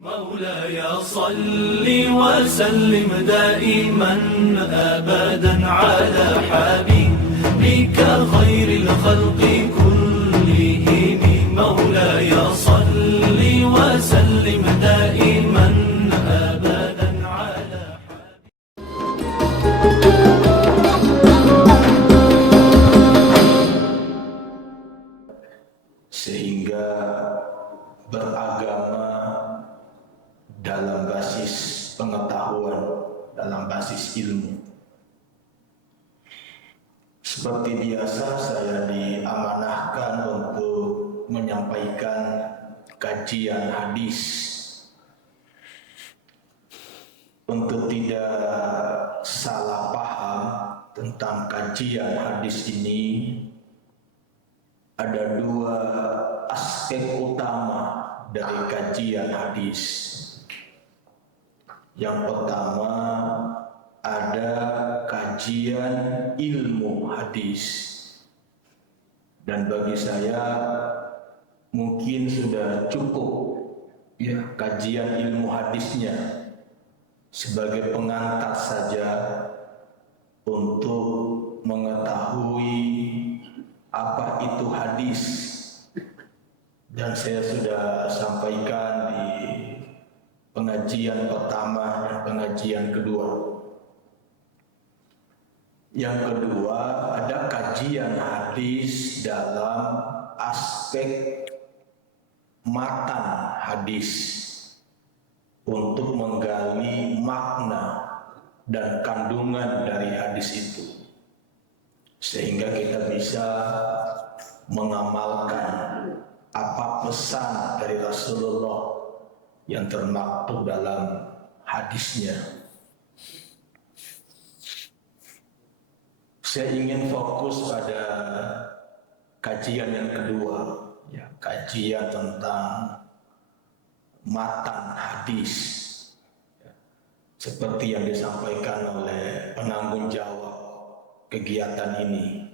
مولاي صل وسلم دائما أبدا على حبيبك خير الخلق كلهم مولاي صل وسلم دائما أبدا على sehingga beragama dalam basis pengetahuan, dalam basis ilmu. Seperti biasa saya diamanahkan untuk menyampaikan kajian hadis. Untuk tidak salah paham tentang kajian hadis ini, ada dua aspek utama dari kajian hadis. Yang pertama, ada kajian ilmu hadis. Dan bagi saya mungkin sudah cukup ya kajian ilmu hadisnya sebagai pengantar saja untuk mengetahui apa itu hadis. Dan saya sudah sampaikan di pengajian pertama dan pengajian kedua. Yang kedua, ada kajian hadis dalam aspek matan hadis untuk menggali makna dan kandungan dari hadis itu, sehingga kita bisa mengamalkan apa pesan dari Rasulullah yang termaktub dalam hadisnya. Saya ingin fokus pada kajian yang kedua, ya, kajian tentang matan hadis, ya, seperti yang disampaikan oleh penanggung jawab kegiatan ini,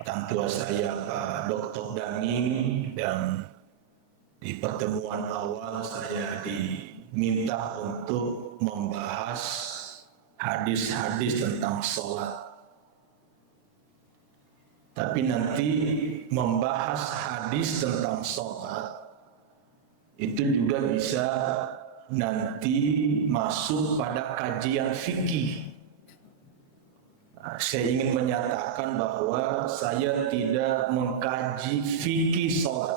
orang tua saya Pak Dr. Daning. Dan di pertemuan awal saya diminta untuk membahas hadis-hadis tentang sholat. Tapi nanti membahas hadis tentang sholat itu juga bisa nanti masuk pada kajian fikih. Saya ingin menyatakan bahwa saya tidak mengkaji fikih sholat,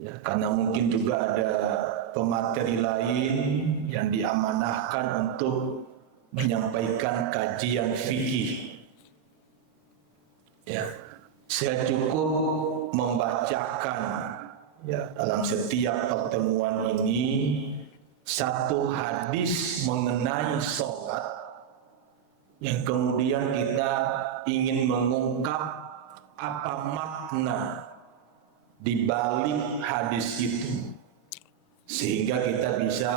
ya, karena mungkin juga ada pemateri lain yang diamanahkan untuk menyampaikan kajian fikih. Ya, saya cukup membacakan ya dalam setiap pertemuan ini satu hadis mengenai sholat yang kemudian kita ingin mengungkap apa makna di balik hadis itu, sehingga kita bisa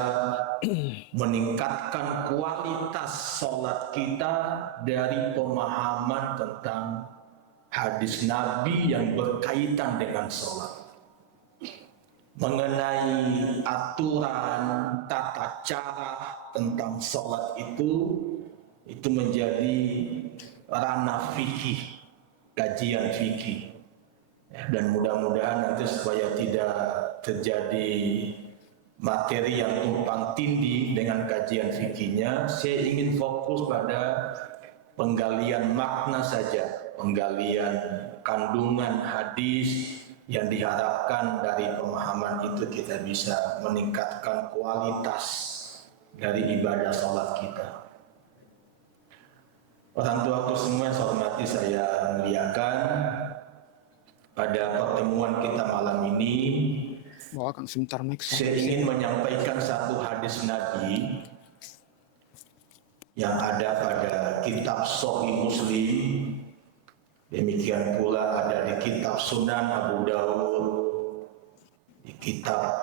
meningkatkan kualitas sholat kita dari pemahaman tentang hadis Nabi yang berkaitan dengan sholat. Mengenai aturan, tata cara tentang sholat itu menjadi ranah fikih, kajian fikih. Dan mudah-mudahan nanti supaya tidak terjadi materi yang tumpang tindih dengan kajian fikihnya, saya ingin fokus pada penggalian makna saja, penggalian kandungan hadis yang diharapkan dari pemahaman itu kita bisa meningkatkan kualitas dari ibadah sholat kita. Orang tuaku semua yang saya hormati, saya muliakan, pada pertemuan kita malam ini saya ingin menyampaikan satu hadis Nabi yang ada pada kitab Sahih Muslim, demikian pula ada di kitab Sunan Abu Dawud, di kitab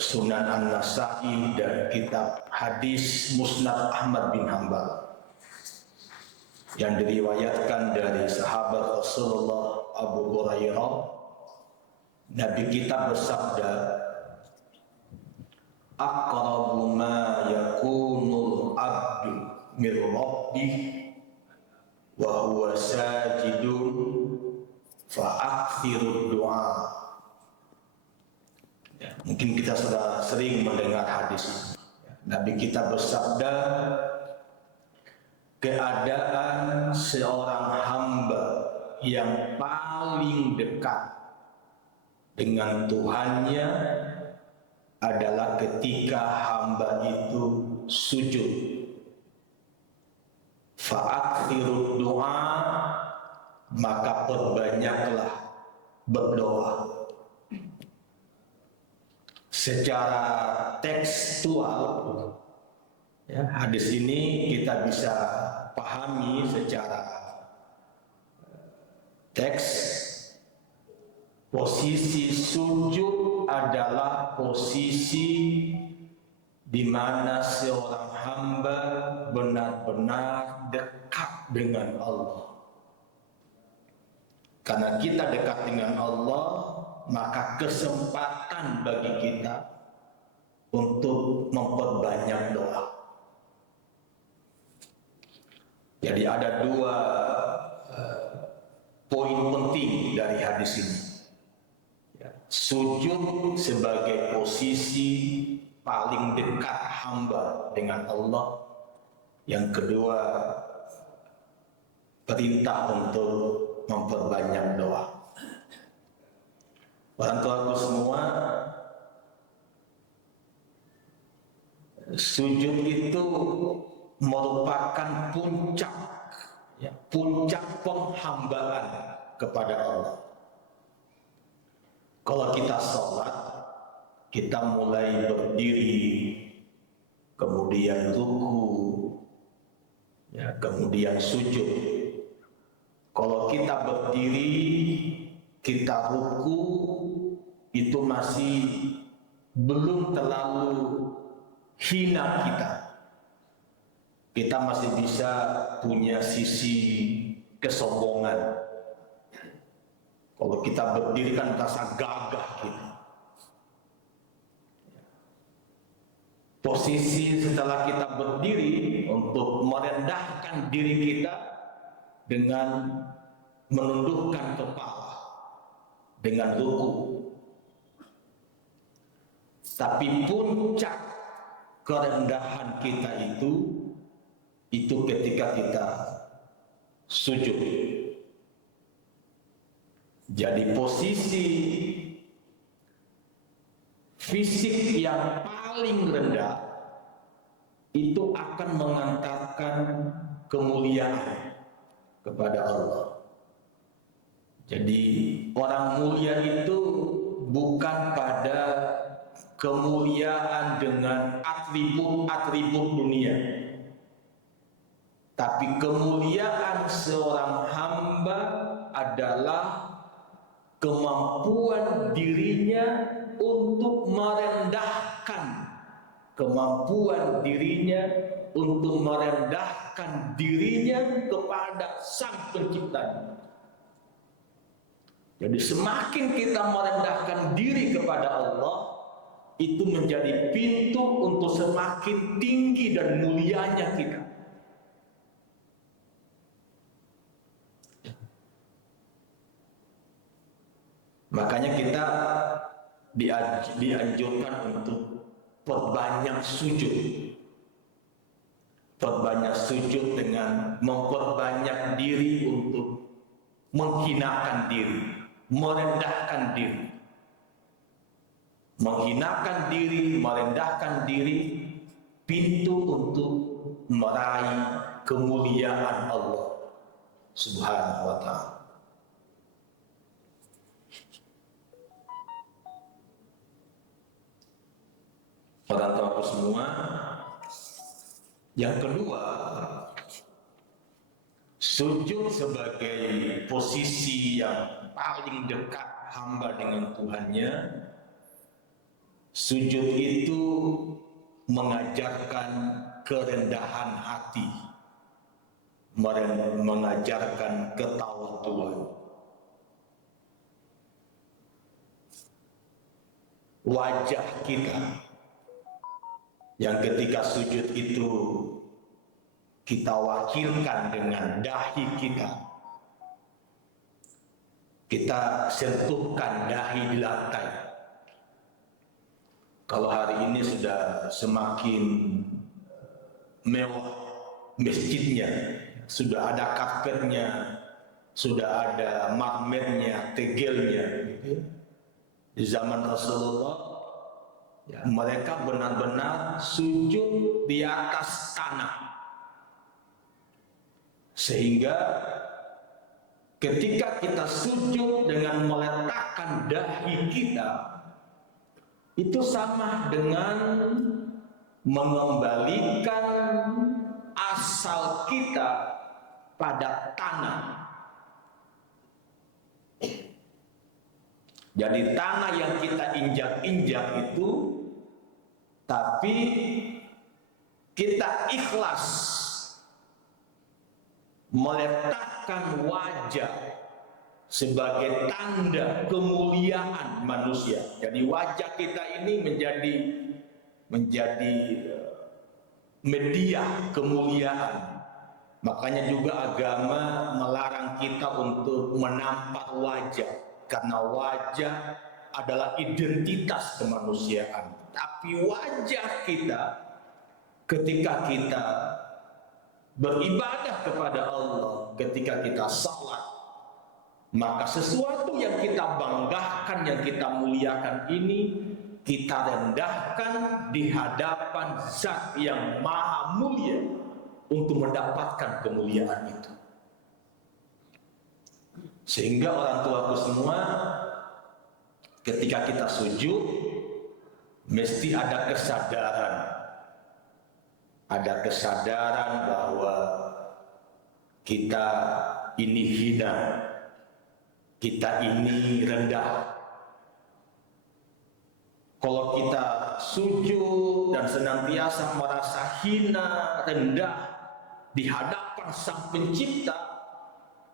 Sunan An-Nasa'i, dan kitab hadis Musnad Ahmad bin Hanbal, yang diriwayatkan dari sahabat Rasulullah Abu Hurairah. Nabi kita bersabda, aqrabu ma yakunul abdu min rabbih wa huwa sajidun fa aktsirud du'a. Ya, mungkin kita sudah sering mendengar hadis ini. Nabi kita bersabda, keadaan seorang hamba yang paling dekat dengan Tuhannya adalah ketika hamba itu sujud. Fa'akthirud du'a, maka perbanyaklah berdoa. Secara tekstual, ya, hadis ini kita bisa pahami secara teks. Posisi sujud adalah posisi di mana seorang hamba benar-benar dekat dengan Allah. Karena kita dekat dengan Allah, maka kesempatan bagi kita untuk memperbanyak doa. Jadi ada dua poin penting dari hadis ini. Sujud sebagai posisi paling dekat hamba dengan Allah. Yang kedua, perintah untuk memperbanyak doa. Orang tuaku semua, sujud itu merupakan puncak, ya, puncak penghambaan kepada Allah. Kalau kita sholat, kita mulai berdiri, kemudian ruku, ya, kemudian sujud. Kalau kita berdiri, kita ruku, itu masih belum terlalu hina kita. Kita masih bisa punya sisi kesombongan. Kalau kita berdiri kan merasa gagah kita. Posisi setelah kita berdiri untuk merendahkan diri kita dengan menundukkan kepala, dengan ruku. Tapi puncak kerendahan kita itu ketika kita sujud. Jadi posisi fisik yang paling rendah itu akan mengantarkan kemuliaan kepada Allah. Jadi orang mulia itu bukan pada kemuliaan dengan atribut-atribut dunia, tapi kemuliaan seorang hamba adalah kemampuan dirinya untuk merendahkan, kemampuan dirinya untuk merendahkan dirinya kepada Sang Penciptanya. Jadi semakin kita merendahkan diri kepada Allah, itu menjadi pintu untuk semakin tinggi dan mulianya kita. Makanya kita dianjurkan untuk perbanyak sujud. Perbanyak sujud dengan memperbanyak diri untuk menghinakan diri, merendahkan diri. Menghinakan diri, merendahkan diri, pintu untuk meraih kemuliaan Allah Subhanahu wa ta'ala. Orang tua semua. Yang kedua, sujud sebagai posisi yang paling dekat hamba dengan Tuhannya. Sujud itu mengajarkan kerendahan hati, mengajarkan ketawaduan. Wajah kita yang ketika sujud itu kita wakilkan dengan dahi kita. Kita sentuhkan dahi di lantai. Kalau hari ini sudah semakin mewah masjidnya, sudah ada karpetnya, sudah ada marmernya, tegelnya. Di zaman Rasulullah, mereka benar-benar sujud di atas tanah. Sehingga ketika kita sujud dengan meletakkan dahi kita, itu sama dengan mengembalikan asal kita pada tanah. Jadi tanah yang kita injak-injak itu, tapi kita ikhlas meletakkan wajah sebagai tanda kemuliaan manusia. Jadi wajah kita ini menjadi media kemuliaan. Makanya juga agama melarang kita untuk menampak wajah, karena wajah adalah identitas kemanusiaan. Tapi wajah kita ketika kita beribadah kepada Allah, ketika kita salat, maka sesuatu yang kita banggakan, yang kita muliakan ini kita rendahkan di hadapan Zat yang maha mulia untuk mendapatkan kemuliaan itu. Sehingga orang tuaku semua, ketika kita sujud mesti ada kesadaran. Ada kesadaran bahwa kita ini hina, kita ini rendah. Kalau kita sujud dan senantiasa merasa hina, rendah di hadapan Sang Pencipta,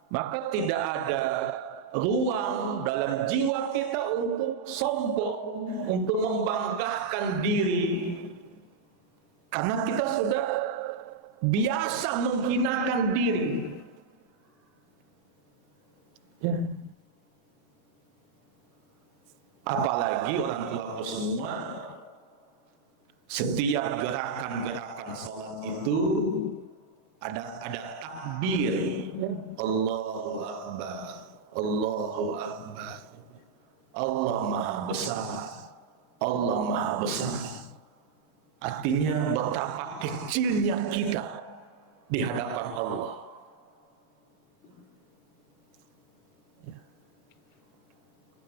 maka tidak ada ruang dalam jiwa kita untuk sombong, untuk membanggakan diri. Karena kita sudah biasa menghinakan diri. Ya. Apalagi orang tuaku semua, setiap gerakan-gerakan sholat itu ada takbir. Allahu Akbar, Allahu Akbar. Allah Maha Besar, Allah Maha Besar. Artinya betapa kecilnya kita di hadapan Allah.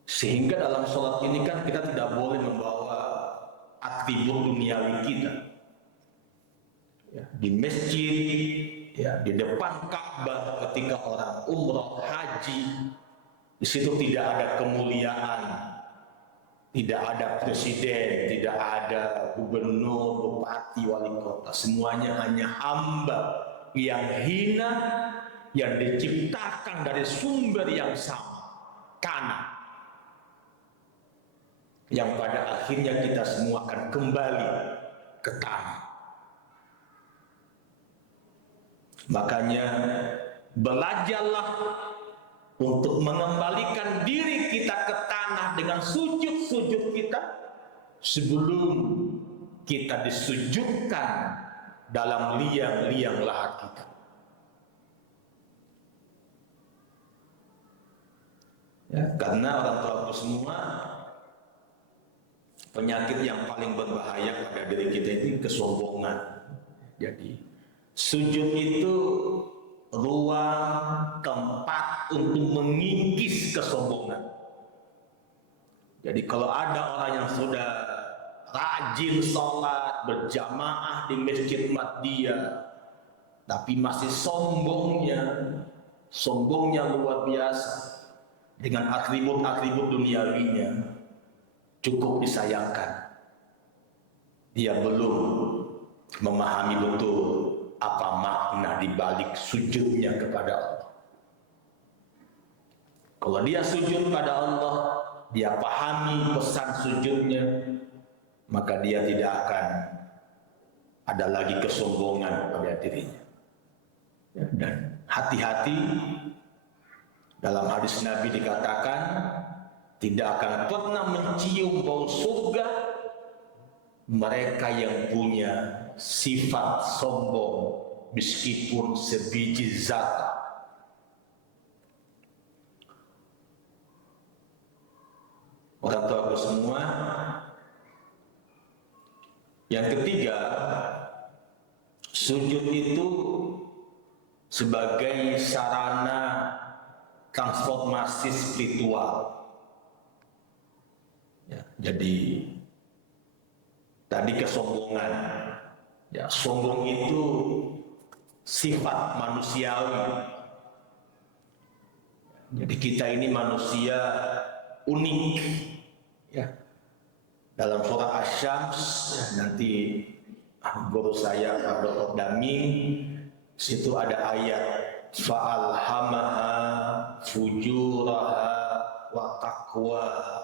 Sehingga dalam sholat ini kan kita tidak boleh membawa atribut duniawi kita. Di masjid, di depan Ka'bah ketika orang umrah, haji, di situ tidak ada kemuliaan, tidak ada presiden, tidak ada gubernur, bupati, wali kota. Semuanya hanya hamba yang hina, yang diciptakan dari sumber yang sama, tanah. Yang pada akhirnya kita semua akan kembali ke tanah. Makanya belajarlah untuk mengembalikan diri kita ke tanah dengan sujud-sujud kita sebelum kita disujudkan dalam liang-liang lahat kita. Ya, karena orang tua semua, penyakit yang paling berbahaya pada diri kita itu kesombongan. Jadi sujud itu ruang tempat untuk mengikis kesombongan. Jadi kalau ada orang yang sudah rajin sholat berjamaah di masjid Madiyah, tapi masih sombongnya luar biasa dengan atribut-atribut duniawinya, cukup disayangkan. Dia belum memahami betul apa makna dibalik sujudnya kepada Allah. Kalau dia sujud pada Allah, dia pahami pesan sujudnya, maka dia tidak akan ada lagi kesombongan pada dirinya. Ya, dan hati-hati, dalam hadis Nabi dikatakan tidak akan pernah mencium bau surga mereka yang punya sifat sombong meskipun sebiji zarah. Orang tua semua. Yang ketiga, sujud itu sebagai sarana transformasi spiritual. Ya, jadi tadi kesombongan, ya, sombong itu sifat manusiawi. Jadi kita ini manusia unik, ya. Dalam surah Asy-Syams, ya, nanti guru saya Pak Dr. Dami, situ ada ayat fa'alhamaha fujuraha wa taqwaha.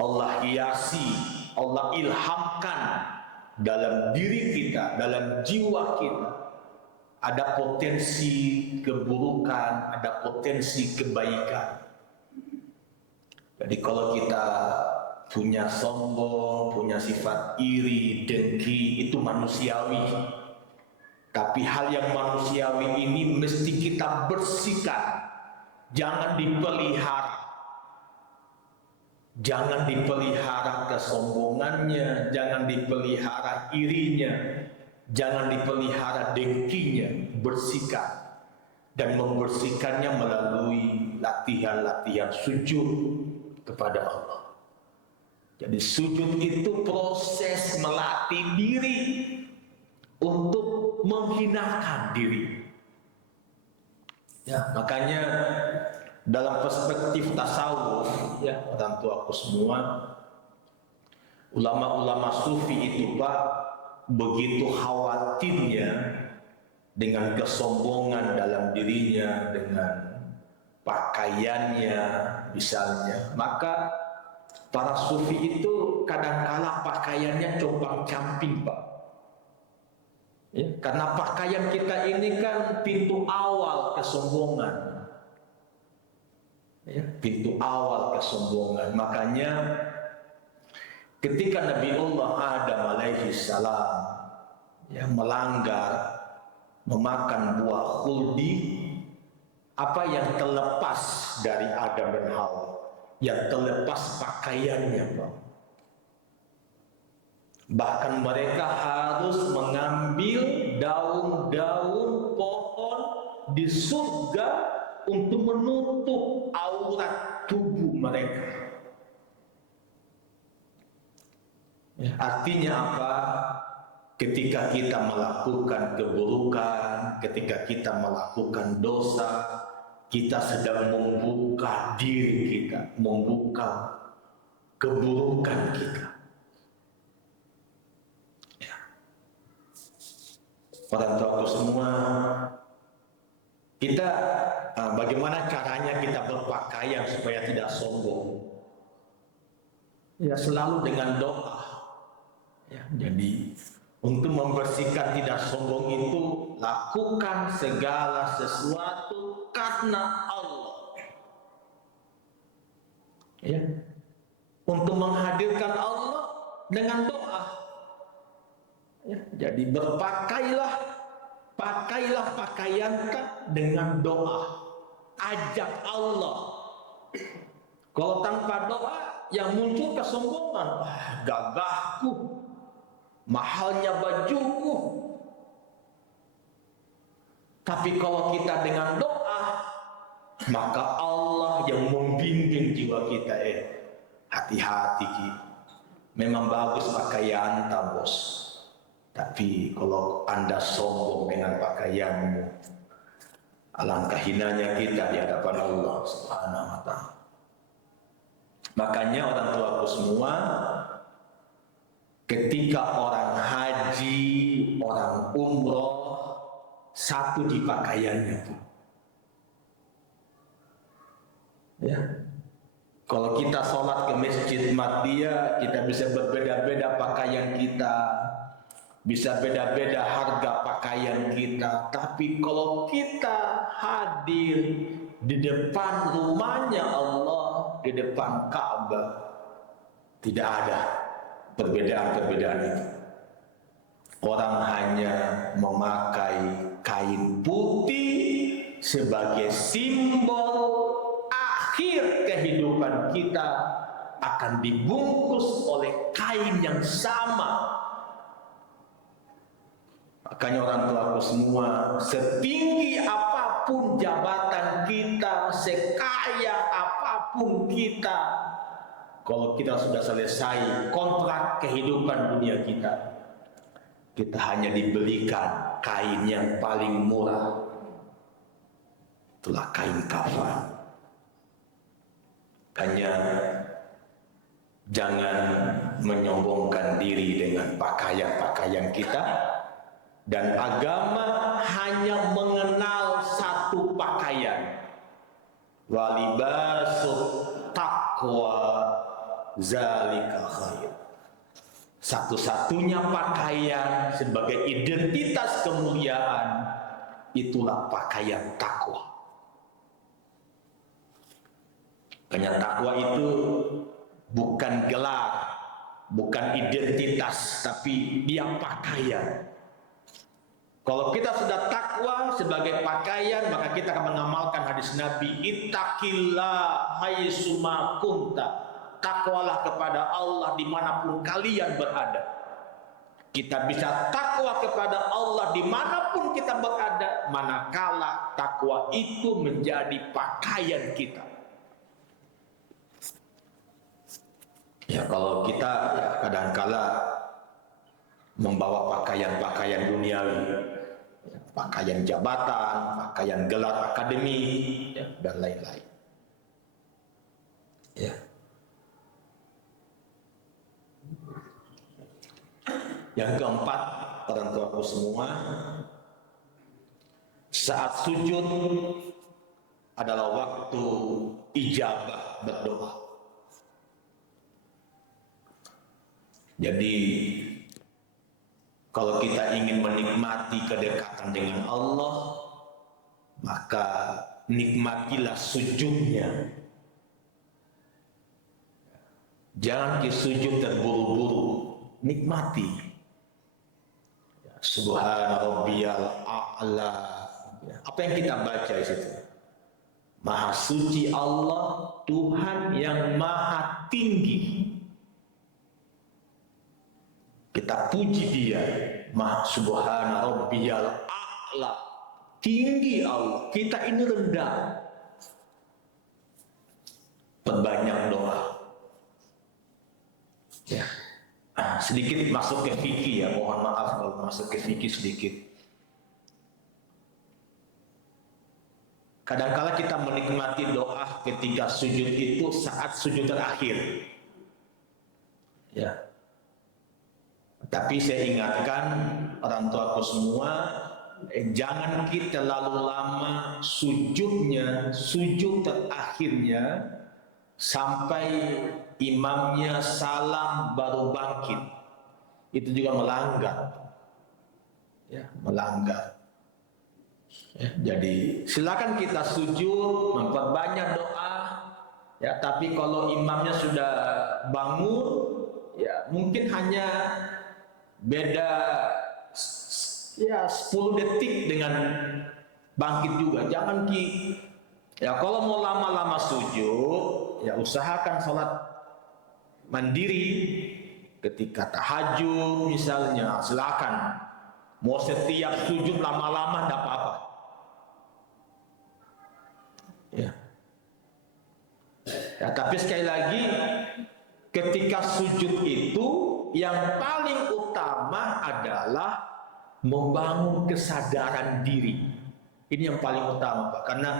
Allah hiasi, Allah ilhamkan dalam diri kita, dalam jiwa kita ada potensi keburukan, ada potensi kebaikan. Jadi kalau kita punya sombong, punya sifat iri, dengki, itu manusiawi. Tapi hal yang manusiawi ini mesti kita bersihkan, jangan dipelihara. Jangan dipelihara kesombongannya, jangan dipelihara irinya, jangan dipelihara dengkinya. Bersihkan, dan membersihkannya melalui latihan-latihan sujud kepada Allah. Jadi sujud itu proses melatih diri untuk menghinakan diri. Ya, makanya dalam perspektif tasawuf, ya, orang tuaku semua, ulama-ulama sufi itu Pak begitu khawatirnya dengan kesombongan dalam dirinya, dengan pakaiannya misalnya, maka para sufi itu kadang-kala pakaiannya compang-camping Pak. Ya, karena pakaian kita ini kan pintu awal kesombongan. Ya, pintu awal kesombongan. Makanya ketika Nabiullah Adam alaihi salam, ya, melanggar, memakan buah khuldi, apa yang terlepas dari Adam dan Hawa? Yang terlepas pakaiannya Pak. Bahkan mereka harus mengambil daun-daun pohon di surga untuk menutup aurat tubuh mereka. Ya, artinya apa? Ketika kita melakukan keburukan, ketika kita melakukan dosa, kita sedang membuka diri kita, membuka keburukan kita. Ya. Orang tua semua, kita bagaimana caranya kita berpakaian supaya tidak sombong? Ya, selalu dengan doa. Ya, jadi untuk membersihkan tidak sombong itu, lakukan segala sesuatu karena Allah. Ya. Untuk menghadirkan Allah dengan doa. Ya. Jadi berpakailah, pakailah pakaian dengan doa. Ajak Allah. Kalau tanpa doa, yang muncul kesombongan. Gagahku, mahalnya bajuku. Tapi kalau kita dengan doa, maka Allah yang membimbing jiwa kita. Hati-hati kita. Memang bagus pakaian bos, tapi kalau Anda sombong dengan pakaianmu, alangkah hinanya kita di hadapan Allah Subhanahu wa Ta'ala. Makanya orang tuaku semua, ketika orang haji, orang umroh, satu di pakaiannya. Ya. Kalau kita sholat ke masjid Madiyah, kita bisa berbeda-beda pakaian kita, bisa beda-beda harga pakaian kita. Tapi kalau kita hadir di depan rumahnya Allah, di depan Ka'bah, tidak ada perbedaan-perbedaan itu. Orang hanya memakai kain putih sebagai simbol akhir kehidupan kita akan dibungkus oleh kain yang sama. Makanya orang tuaku semua, setinggi apapun jabatan kita, sekaya apapun kita, kalau kita sudah selesai kontrak kehidupan dunia kita, kita hanya dibelikan kain yang paling murah. Itulah kain kafan. Hanya jangan menyombongkan diri dengan pakaian-pakaian kita, dan agama hanya mengenal satu pakaian, walibasut taqwa zalika khair. Satu-satunya pakaian sebagai identitas kemuliaan itulah pakaian takwa. Karena takwa itu bukan gelar, bukan identitas, tapi dia pakaian. Kalau kita sudah takwa sebagai pakaian, maka kita akan mengamalkan hadis Nabi, ittaqillah haitsuma kunta. Takwalah kepada Allah dimanapun kalian berada. Kita bisa takwa kepada Allah dimanapun kita berada, manakala takwa itu menjadi pakaian kita. Ya, kalau kita kadangkala membawa pakaian-pakaian duniawi, pakaian jabatan, pakaian gelar akademi, ya, dan lain-lain. Ya. Yang keempat, orang tuaku semua, saat sujud adalah waktu ijabah berdoa. Jadi kalau kita ingin menikmati kedekatan dengan Allah, maka nikmatilah sujudnya. Jangan ke sujud terburu-buru, nikmati. Subhana rabbiyal a'la. Apa yang kita baca di situ? Maha suci Allah, Tuhan yang maha tinggi. Kita puji Dia, Maha Subhana Rabbiyal A'la, tinggi Allah. Kita ini rendah. Perbanyak doa. Ya, sedikit masuk ke fikih ya. Mohon maaf kalau masuk ke fikih sedikit. Kadangkala kita menikmati doa ketika sujud itu saat sujud terakhir. Ya. Tapi saya ingatkan orang tuaku semua, jangan kita terlalu lama sujudnya, sujud terakhirnya sampai imamnya salam baru bangkit. Itu juga melanggar. Ya, melanggar. Ya, jadi silakan kita sujud, memperbanyak doa. Ya, tapi kalau imamnya sudah bangun, ya mungkin hanya beda ya 10 detik dengan bangkit juga. Jangan ya kalau mau lama-lama sujud, ya usahakan sholat mandiri ketika tahajud misalnya, silakan. Mau setiap sujud lama-lama tidak apa-apa. Ya. Ya, tapi sekali lagi ketika sujud itu yang paling utama adalah membangun kesadaran diri. Ini yang paling utama, Pak. Karena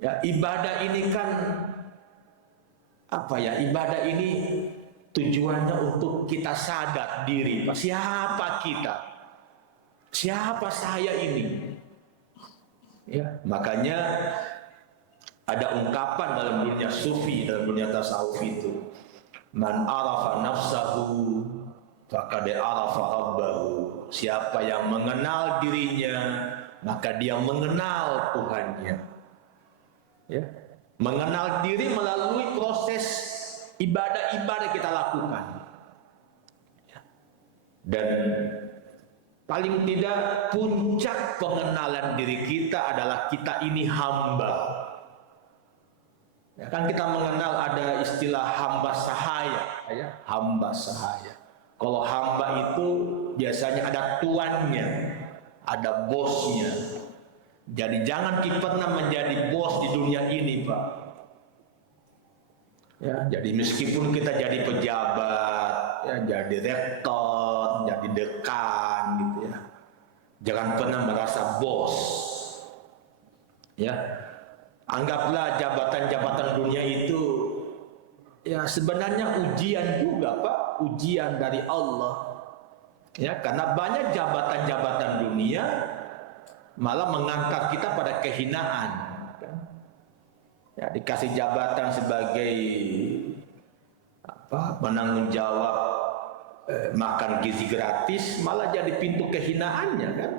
ya ibadah ini kan apa ya? Ibadah ini tujuannya untuk kita sadar diri, Pak. Siapa kita? Siapa saya ini? Ya, makanya Ada ungkapan dalam dunia sufi, dalam dunia tasawuf itu, man arafa nafsahu faqad arafa rabbahu. Siapa yang mengenal dirinya, maka dia mengenal Tuhannya. Ya. Mengenal diri melalui proses ibadah-ibadah kita lakukan. Ya. Dan paling tidak puncak pengenalan diri kita adalah kita ini hamba. Ya, kan kita mengenal ada istilah hamba sahaya, ya, hamba sahaya. Kalau hamba itu biasanya ada tuannya, ada bosnya. Jadi jangan kita pernah menjadi bos di dunia ini, Pak. Ya, jadi meskipun kita jadi pejabat, ya, jadi rektor, jadi dekan, gitu ya, jangan pernah merasa bos. Ya. Anggaplah jabatan-jabatan dunia itu ya sebenarnya ujian juga, Pak, ujian dari Allah. Ya, karena banyak jabatan-jabatan dunia malah mengangkat kita pada kehinaan. Ya, dikasih jabatan sebagai penanggung jawab makan gizi gratis, malah jadi pintu kehinaannya, kan?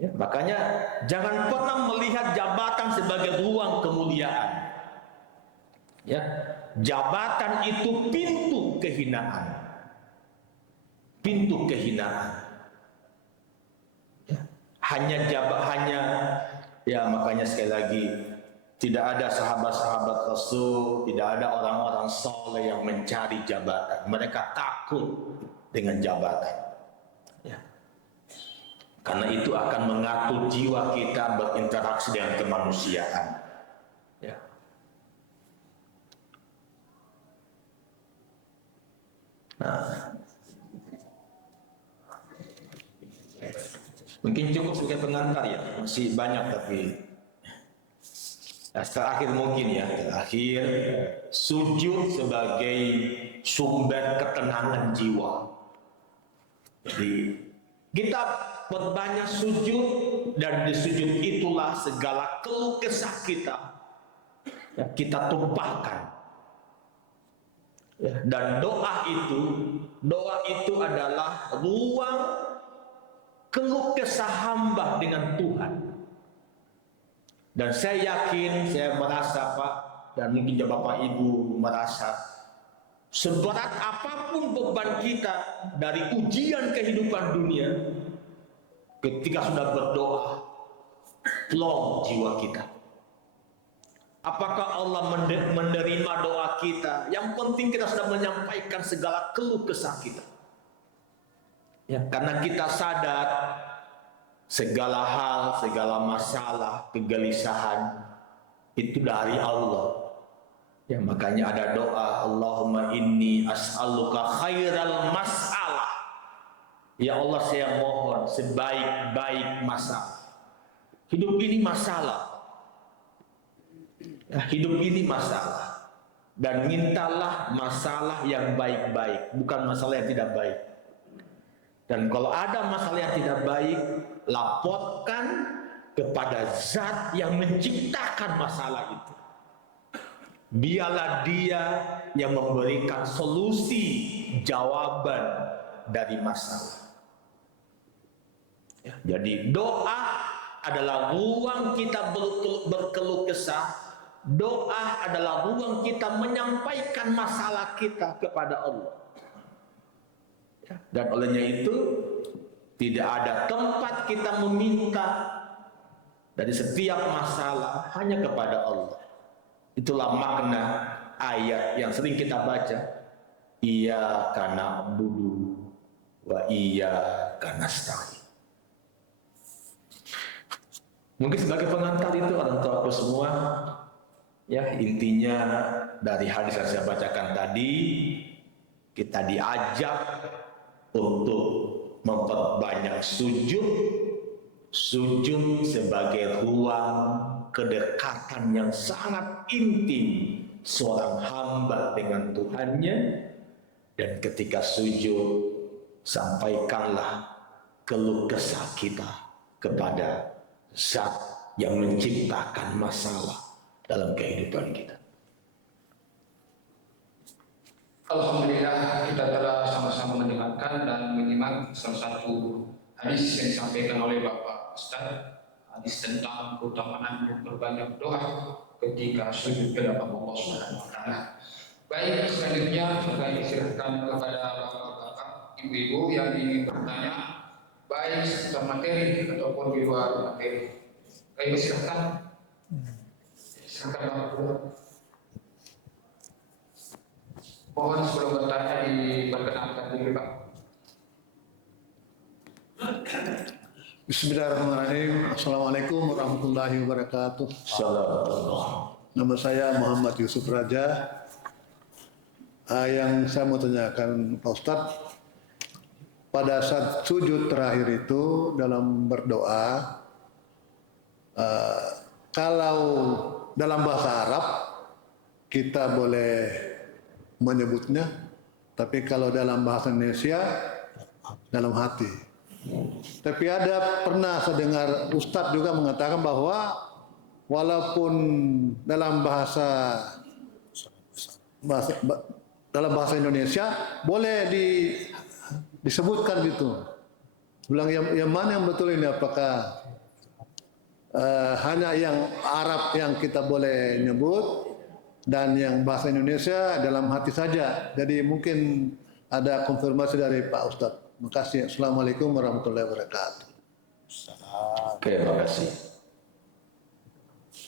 Ya, makanya jangan pernah melihat jabatan sebagai ruang kemuliaan. Ya, jabatan itu pintu kehinaan. Pintu kehinaan. Ya, hanya ya, makanya sekali lagi tidak ada sahabat-sahabat Rasul, tidak ada orang-orang soleh yang mencari jabatan. Mereka takut dengan jabatan. Ya. Karena itu akan mengatur jiwa kita berinteraksi dengan kemanusiaan. Ya. Nah, mungkin cukup sebagai pengantar ya, masih banyak tapi terakhir mungkin ya, terakhir sujud sebagai sumber ketenangan jiwa. Jadi kita berbanyak sujud, dan di sujud itulah segala keluh kesah kita ya, kita tumpahkan. Ya, dan doa itu adalah ruang keluh kesah hamba dengan Tuhan. Dan saya yakin, saya merasa, Pak, dan mungkin juga Bapak Ibu merasa, seberat apapun beban kita dari ujian kehidupan dunia, ketika sudah berdoa, plong jiwa kita. Apakah Allah menerima doa kita? Yang penting kita sudah menyampaikan segala keluh kesah kita. Ya, karena kita sadar segala hal, segala masalah, kegelisahan itu dari Allah. Ya, makanya ada doa, Allahumma inni as'aluka khairal mas'alah. Ya Allah, saya mohon sebaik-baik masalah. Hidup ini masalah. Ya, hidup ini masalah. Dan mintalah masalah yang baik-baik, bukan masalah yang tidak baik. Dan kalau ada masalah yang tidak baik, laporkan kepada zat yang menciptakan masalah itu. Biarlah dia yang memberikan solusi, jawaban dari masalah. Ya, jadi doa adalah ruang kita berkeluh kesah. Doa adalah ruang kita menyampaikan masalah kita kepada Allah. Ya, dan olehnya itu tidak ada tempat kita meminta dari setiap masalah, hanya kepada Allah. Itulah makna ayat yang sering kita baca, iyyaka na'budu wa iyyaka nasta'in. Mungkin sebagai pengantar itu orang tuaku semua, ya, intinya dari hadis yang saya bacakan tadi, kita diajak untuk memperbanyak sujud sebagai ruang kedekatan yang sangat intim seorang hamba dengan Tuhannya. Dan ketika sujud, sampaikanlah keluh kesah kita kepada Zat yang menciptakan masalah dalam kehidupan kita. Alhamdulillah, kita telah sama-sama mendengarkan dan menyimak salah satu hadis yang disampaikan oleh Bapak Ustaz, hadis tentang keutamaan memperbanyak doa ketika sujud ke hadapan Allah Subhanahu wa taala. Baik, selanjutnya saya diserahkan kepada bapak-bapak, ibu-ibu yang ingin bertanya, baik seputar materi ataupun di luar materi. Baik, silakan. Silakan Bapak. Mohon sebelum bertanya diperkenalkan dulu Pak. Bismillahirrahmanirrahim. Assalamualaikum warahmatullahi wabarakatuh. Salam. Nama saya Muhammad Yusuf Raja. Yang saya mau tanyakan Pak Ustadz, pada saat sujud terakhir itu dalam berdoa, kalau dalam bahasa Arab kita boleh menyebutnya, tapi kalau dalam bahasa Indonesia dalam hati. Tapi pernah saya dengar Ustadz juga mengatakan bahwa walaupun dalam bahasa Indonesia boleh disebutkan gitu. Bilang yang mana yang betul ini, apakah hanya yang Arab yang kita boleh nyebut dan yang bahasa Indonesia dalam hati saja. Jadi mungkin ada konfirmasi dari Pak Ustadz. Terima kasih. Assalamualaikum warahmatullahi wabarakatuh. Oke, terima kasih.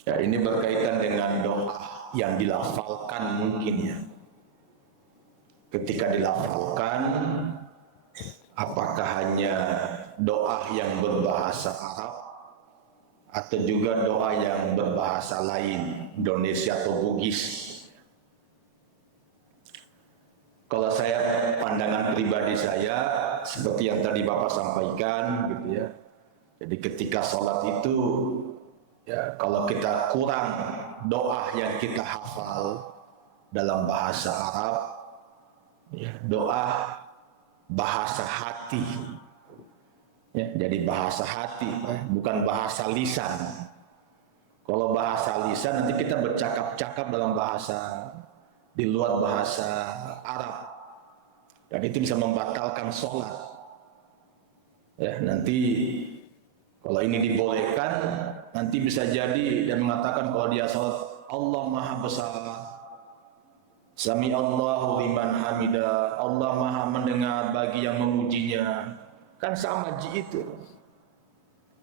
Ya, ini berkaitan dengan doa yang dilafalkan mungkin ya. Ketika dilafalkan, apakah hanya doa yang berbahasa Arab atau juga doa yang berbahasa lain, Indonesia atau Bugis? Kalau saya, pandangan pribadi saya, seperti yang tadi Bapak sampaikan gitu ya. Jadi ketika sholat itu, ya kalau kita kurang doa yang kita hafal dalam bahasa Arab, ya, doa bahasa hati, ya, jadi bahasa hati, bukan bahasa lisan. Kalau bahasa lisan nanti kita bercakap-cakap dalam bahasa di luar bahasa Arab, dan itu bisa membatalkan sholat. Ya, nanti kalau ini dibolehkan, nanti bisa jadi dan mengatakan kalau dia sholat, Allah Maha Besar, Sami Allahu liman hamidah, Allah Maha mendengar bagi yang memujinya, kan sama itu.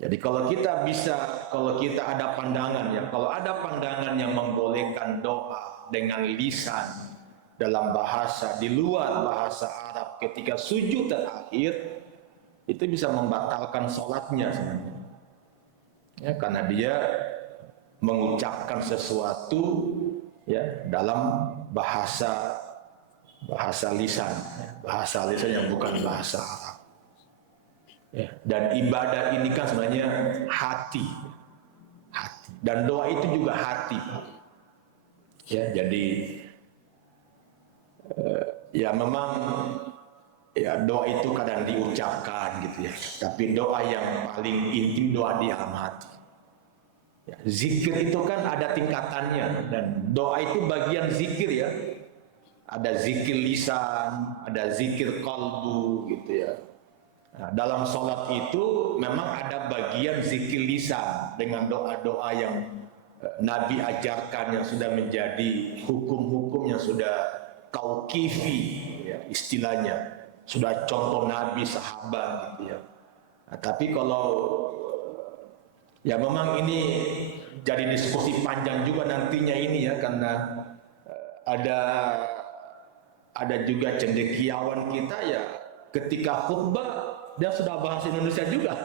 Jadi kalau kita ada pandangan ya, kalau ada pandangan yang membolehkan doa dengan lisan dalam bahasa di luar bahasa Arab ketika sujud terakhir, itu bisa membatalkan sholatnya sebenarnya. Ya, karena dia mengucapkan sesuatu ya dalam bahasa lisan, bahasa lisan yang bukan bahasa Arab. Ya, dan ibadah ini kan sebenarnya hati, dan doa itu juga hati. Ya, jadi ya memang ya doa itu kadang diucapkan gitu ya, tapi doa yang paling intim doa di dalam hati. Ya, zikir itu kan ada tingkatannya, dan doa itu bagian zikir ya. Ada zikir lisan, ada zikir kalbu gitu ya. Nah, dalam sholat itu memang ada bagian zikir lisan dengan doa-doa yang Nabi ajarkan, yang sudah menjadi hukum-hukum yang sudah tauqifi ya, istilahnya, sudah contoh Nabi, sahabat gitu ya. Nah, tapi kalau ya memang ini jadi diskusi panjang juga nantinya ini ya, karena ada juga cendekiawan kita ya, ketika khutbah dia sudah bahasa Indonesia juga.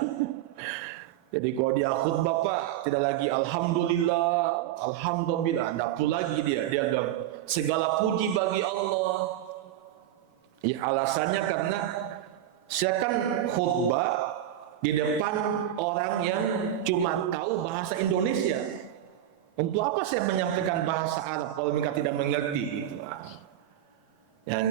Jadi kalau dia khutbah Pak, tidak lagi alhamdulillah, tidak perlu lagi dia bilang segala puji bagi Allah. Ya alasannya karena saya kan khutbah di depan orang yang cuma tahu bahasa Indonesia. Untuk apa saya menyampaikan bahasa Arab kalau mereka tidak mengerti gitu.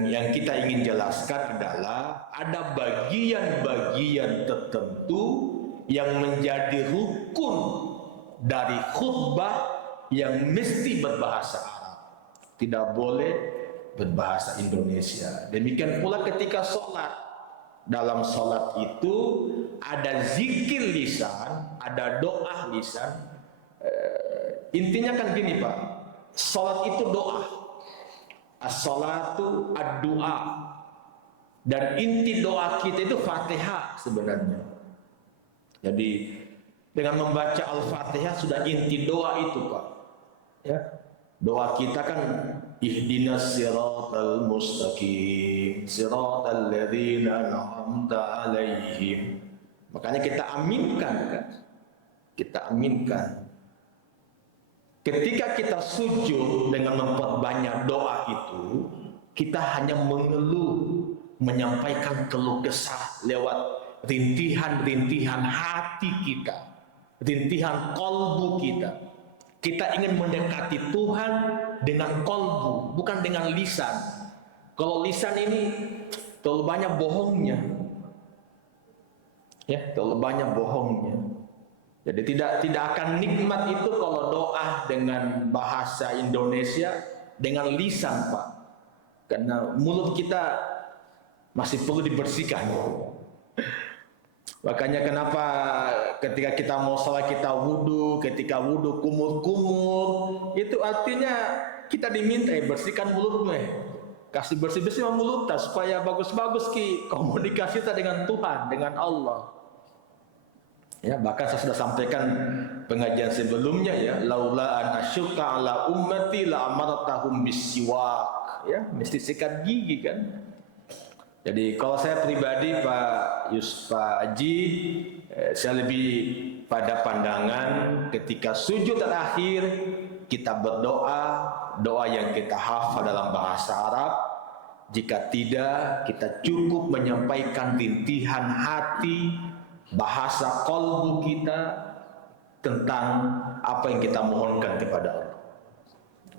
Yang kita ingin jelaskan adalah ada bagian-bagian tertentu yang menjadi rukun dari khutbah yang mesti berbahasa Arab. Tidak boleh berbahasa Indonesia. Demikian pula ketika sholat. Dalam sholat itu ada zikir lisan, ada doa lisan. Intinya kan gini Pak, sholat itu doa. As-sholatu ad-du'a. Dan inti doa kita itu Fatihah sebenarnya. Jadi dengan membaca Al-Fatihah sudah inti doa itu Pak. Ya. Doa kita kan ihdinas siratal mustaqim siratal ladzina an'amta alaihim. Makanya kita aminkan kan? Kita aminkan. Ketika kita sujud dengan memperbanyak doa itu, kita hanya mengeluh, menyampaikan keluh kesah lewat rintihan-rintihan hati kita, rintihan kolbu kita. Kita ingin mendekati Tuhan dengan kolbu, bukan dengan lisan. Kalau lisan ini terlalu banyak bohongnya, ya, terlalu banyak bohongnya. Jadi tidak akan nikmat itu kalau doa dengan bahasa Indonesia dengan lisan Pak, karena mulut kita masih perlu dibersihkan. Makanya kenapa ketika kita mau salat kita wudhu, ketika wudhu kumur-kumur, itu artinya kita diminta bersihkan mulutmu, kasih bersih-bersih mulut supaya bagus-bagus komunikasi kita dengan Tuhan, dengan Allah. Ya, bahkan saya sudah sampaikan pengajian sebelumnya ya, laula an asyqa ala ummati la amartahum bisiwak, ya, mesti sikat gigi kan. Jadi kalau saya pribadi Pak Haji, saya lebih pada pandangan ketika sujud terakhir kita berdoa, doa yang kita hafal dalam bahasa Arab. Jika tidak, kita cukup menyampaikan rintihan hati, bahasa kolbu kita tentang apa yang kita mohonkan kepada Allah.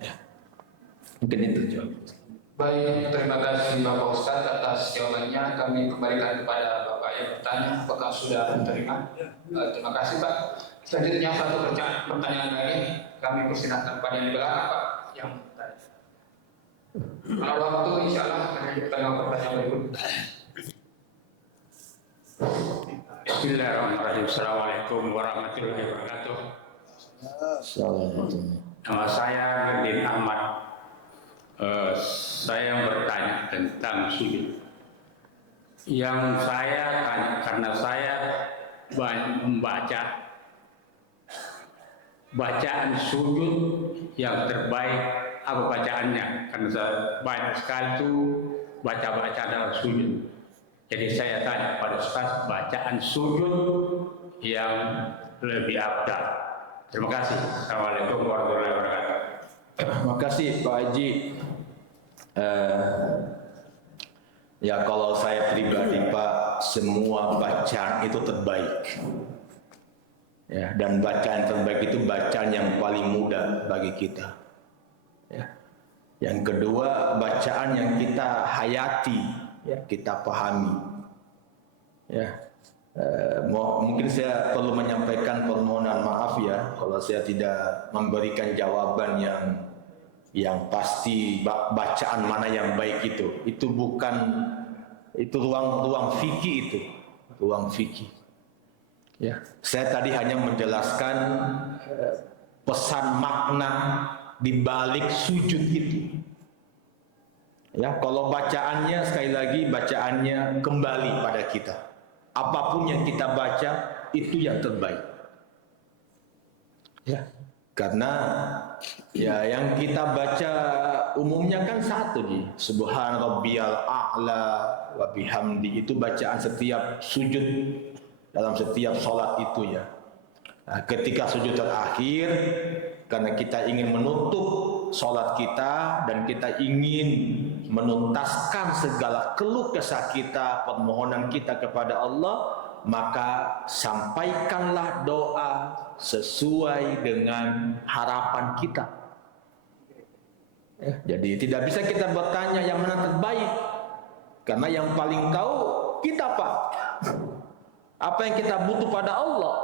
Ya. Mungkin itu jawabannya. Baik, terima kasih Bapak Ustadz atas jawabannya. Kami kembalikan kepada Bapak yang bertanya, apakah sudah diterima? Terima kasih Pak. Selanjutnya satu pertanyaan lagi, kami persilahkan kepada yang belakang Pak yang bertanya. Kalau waktu insya Allah melanjutkan pertanyaan berikutnya. Bismillahirrahmanirrahim. Assalamualaikum warahmatullahi wabarakatuh. Assalamualaikum. Nama saya Nurdin Ahmad. Saya bertanya tentang sujud. Yang saya tanya karena saya banyak membaca bacaan sujud yang terbaik apa bacaannya, karena saya banyak sekali itu baca-baca dalam sujud. Jadi saya tanya pada Ustaz, bacaan sujud yang lebih afdal. Terima kasih. Assalamualaikum warahmatullahi wabarakatuh. Terima kasih Pak Haji. Ya kalau saya pribadi Pak, semua bacaan itu terbaik. Ya, dan bacaan terbaik itu bacaan yang paling mudah bagi kita. Ya. Yang kedua, bacaan yang kita hayati, ya, kita pahami. Ya. Mungkin saya perlu menyampaikan permohonan maaf ya kalau saya tidak memberikan jawaban yang pasti bacaan mana yang baik itu. Itu bukan, itu ruang fikih, itu ruang fikih. Ya, saya tadi hanya menjelaskan pesan makna di balik sujud itu. Ya, kalau bacaannya sekali lagi bacaannya kembali pada kita. Apapun yang kita baca itu yang terbaik. Ya, karena ya yang kita baca umumnya kan satu nih, Subhan Rabbiyal A'la wa bihamdi, itu bacaan setiap sujud dalam setiap sholat itu ya. Nah, ketika sujud terakhir, karena kita ingin menutup sholat kita dan kita ingin menuntaskan segala keluh kesah kita, permohonan kita kepada Allah, maka sampaikanlah doa sesuai dengan harapan kita. Ya, jadi tidak bisa kita bertanya yang mana terbaik, karena yang paling tahu kita Pak. Apa yang kita butuh pada Allah.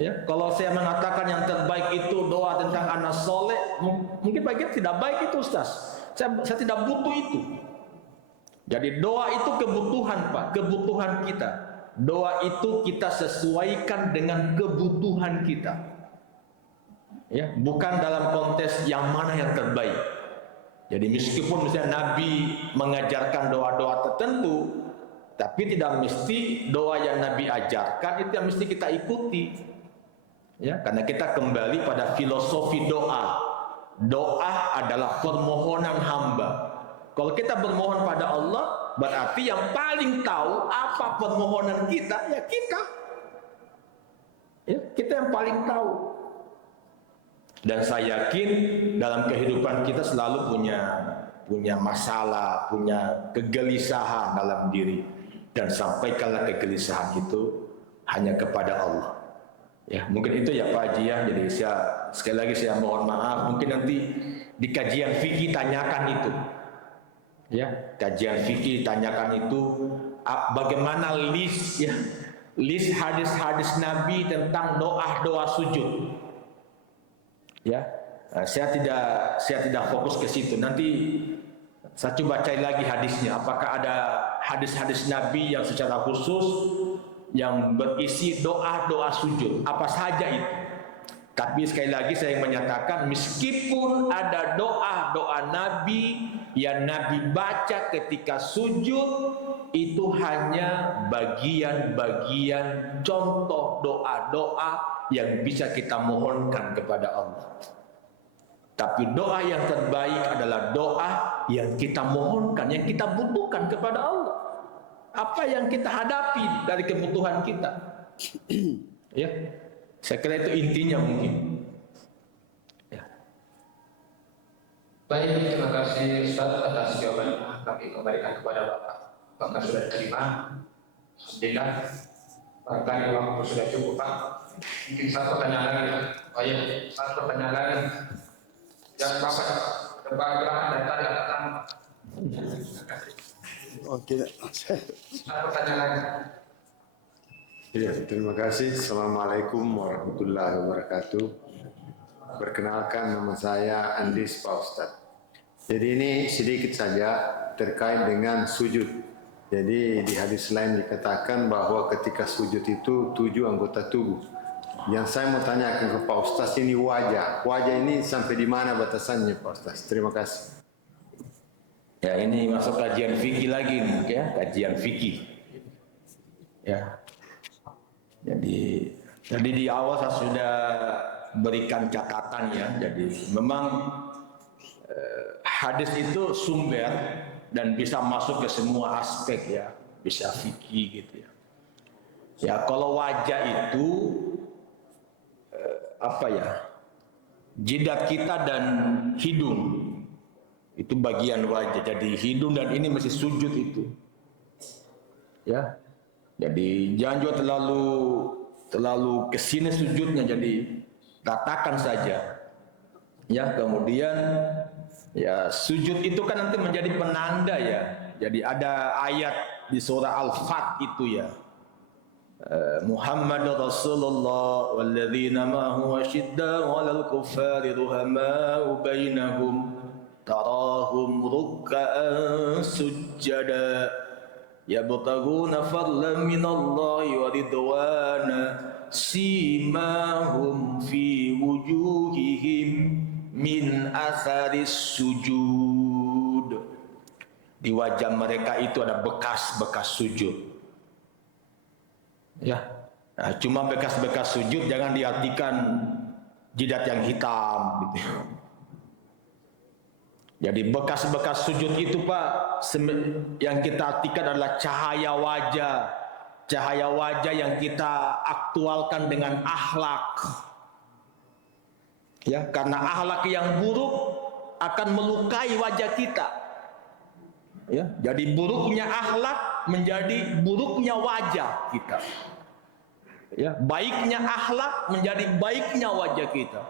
Ya, kalau saya mengatakan yang terbaik itu doa tentang anak soleh, mungkin bagian tidak baik itu Ustaz. Saya tidak butuh itu. Jadi doa itu kebutuhan Pak, kebutuhan kita. Doa itu kita sesuaikan dengan kebutuhan kita. Ya, bukan dalam konteks yang mana yang terbaik. Jadi meskipun misalnya Nabi mengajarkan doa-doa tertentu, tapi tidak mesti doa yang Nabi ajarkan itu yang mesti kita ikuti. Ya, karena kita kembali pada filosofi doa. Doa adalah permohonan hamba. Kalau kita bermohon pada Allah, berarti yang paling tahu apa permohonan kita, ya kita. Ya, kita yang paling tahu. Dan saya yakin dalam kehidupan kita selalu punya masalah, punya kegelisahan dalam diri. Dan sampaikanlah kegelisahan itu hanya kepada Allah. Ya, mungkin itu ya Pak Haji ya. Jadi sekali lagi saya mohon maaf. Mungkin nanti di kajian fikih tanyakan itu. Ya, kajian fikih tanyakan itu bagaimana list hadis-hadis Nabi tentang doa sujud. Ya, saya tidak fokus ke situ. Nanti saya coba cari lagi hadisnya. Apakah ada hadis-hadis Nabi yang secara khusus yang berisi doa sujud, apa saja itu. Tapi sekali lagi saya menyatakan meskipun ada doa Nabi yang Nabi baca ketika sujud, itu hanya bagian-bagian contoh doa-doa yang bisa kita mohonkan kepada Allah. Tapi doa yang terbaik adalah doa yang kita mohonkan, yang kita butuhkan kepada Allah. Apa yang kita hadapi dari kebutuhan kita. Ya, saya kira itu intinya mungkin. Ya. Baik, terima kasih Ustaz atas jawabannya. Kami kembalikan kepada Bapak. Bapak sudah terima. Alhamdulillah. Barangkali waktu sudah cukup Pak. Mungkin satu pertanyaan lagi. Oh iya, satu pertanyaan lagi. Yang Bapak depan gerakan dan tadi datang. Oke. Satu pertanyaan lagi. Ya, terima kasih. Assalamualaikum warahmatullahi wabarakatuh. Perkenalkan, nama saya Andis Pak Ustadz. Jadi ini sedikit saja terkait dengan sujud. Jadi di hadis lain dikatakan bahwa ketika sujud itu 7 anggota tubuh. Yang saya mau tanyakan ke Pak Ustadz ini wajah. Wajah ini sampai di mana batasannya Pak Ustadz? Terima kasih. Ya, ini masuk kajian fikih lagi nih, ya, kajian fikih. Ya. Jadi di awal saya sudah berikan catatan ya. Jadi memang hadis itu sumber dan bisa masuk ke semua aspek ya, bisa fikih gitu ya. Ya, kalau wajah itu jidat kita dan hidung itu bagian wajah. Jadi hidung dan ini masih sujud itu. Ya. Jadi jangan juga terlalu kesini sujudnya, jadi ratakan saja. Ya, kemudian ya sujud itu kan nanti menjadi penanda ya. Jadi ada ayat di surah Al-Fat itu ya. Muhammad Rasulullah walladzina ma'ahu asyidda'u 'alal kuffari ruhama'u bainahum tarahum ruk'an sujjada yabtaghuna fadlan minallahi wa ridwana simahum fi wujuhihim min atharis sujud. Di wajah mereka itu ada bekas-bekas sujud. Ya, nah, cuma bekas-bekas sujud jangan diartikan jidat yang hitam gitu. Jadi bekas-bekas sujud itu Pak, yang kita artikan adalah cahaya wajah yang kita aktualkan dengan akhlak. Ya, karena akhlak yang buruk akan melukai wajah kita. Ya, jadi buruknya akhlak menjadi buruknya wajah kita. Ya, baiknya akhlak menjadi baiknya wajah kita.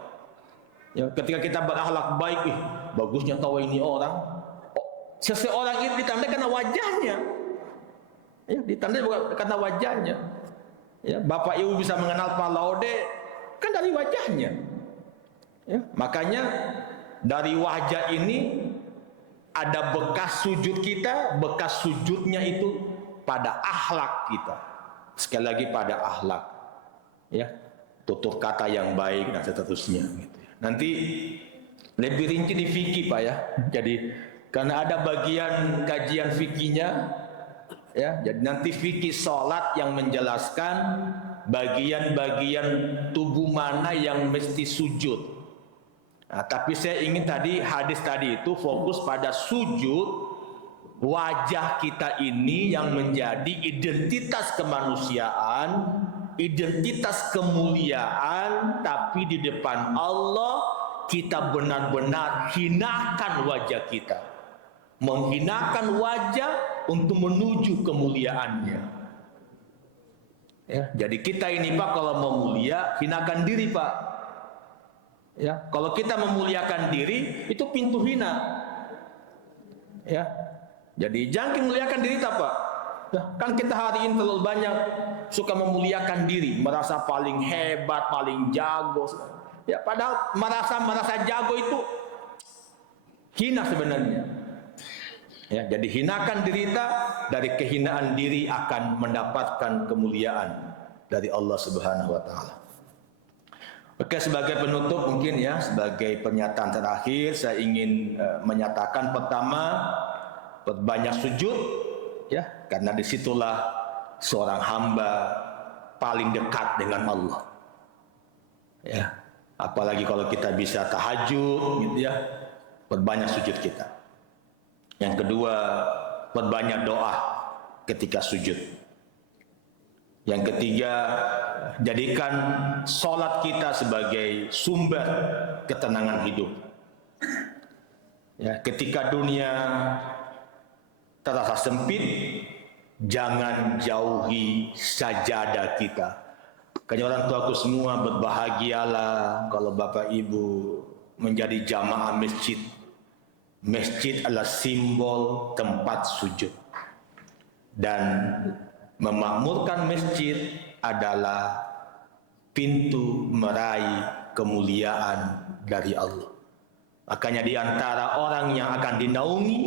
Ya, ketika kita berakhlak baik, bagusnya tahu ini orang. Seseorang itu ditandai karena wajahnya. Ya, ditandai karena wajahnya. Ya, Bapak Ibu bisa mengenal Pak Laude kan dari wajahnya. Ya, makanya dari wajah ini ada bekas sujud kita, bekas sujudnya itu pada akhlak kita. Sekali lagi pada akhlak. Ya, tutur kata yang baik dan seterusnya gitu. Nanti lebih rinci di fikih Pak ya. Jadi karena ada bagian kajian fikihnya ya, jadi nanti fikih sholat yang menjelaskan bagian-bagian tubuh mana yang mesti sujud. Nah, tapi saya ingin tadi hadis tadi itu fokus pada sujud wajah kita ini yang menjadi identitas kemanusiaan, identitas kemuliaan, tapi di depan Allah kita benar-benar hinakan wajah kita, menghinakan wajah untuk menuju kemuliaannya. Ya, jadi kita ini Pak kalau mau mulia hinakan diri Pak. Ya, kalau kita memuliakan diri itu pintu hina. Ya, jadi jangan memuliakan diri tak Pak. Ya, kan kita hari ini terlalu banyak suka memuliakan diri, merasa paling hebat, paling jago. Ya, padahal merasa jago itu hina sebenarnya. Ya, jadi hinakan diri kita, dari kehinaan diri akan mendapatkan kemuliaan dari Allah Subhanahu wa taala. Oke, sebagai penutup mungkin ya, sebagai pernyataan terakhir saya ingin menyatakan pertama, perbanyak sujud ya, karena disitulah seorang hamba paling dekat dengan Allah. Ya, apalagi kalau kita bisa tahajud gitu ya, perbanyak sujud kita. Yang kedua, perbanyak doa ketika sujud. Yang ketiga, jadikan sholat kita sebagai sumber ketenangan hidup. Ya, ketika dunia terasa sempit, jangan jauhi sajadah kita. Karena orang tuaku semua berbahagialah kalau Bapak Ibu menjadi jamaah masjid. Masjid adalah simbol tempat sujud. Dan memakmurkan masjid adalah pintu meraih kemuliaan dari Allah. Makanya di antara orang yang akan dinaungi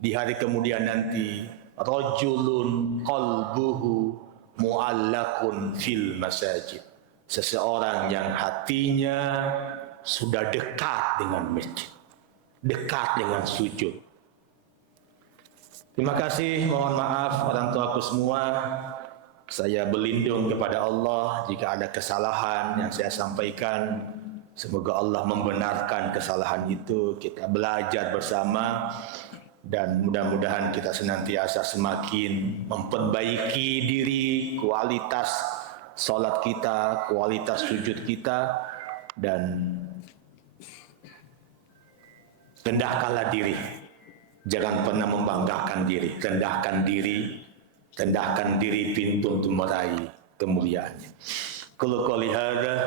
di hari kemudian nanti, rajulun qalbuhu mu'allakun fil masajid. Seseorang yang hatinya sudah dekat dengan masjid, dekat dengan sujud. Terima kasih, mohon maaf orang tuaku semua. Saya berlindung kepada Allah jika ada kesalahan yang saya sampaikan. Semoga Allah membenarkan kesalahan itu. Kita belajar bersama dan mudah-mudahan kita senantiasa semakin memperbaiki diri, kualitas salat kita, kualitas sujud kita, dan rendahkanlah diri. Jangan pernah membanggakan diri. Rendahkan diri pintu untuk meraih kemuliaannya. Qul qouli hadza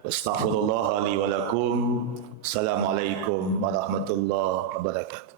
astaghfirullah li wa lakum. Assalamualaikum warahmatullahi wabarakatuh.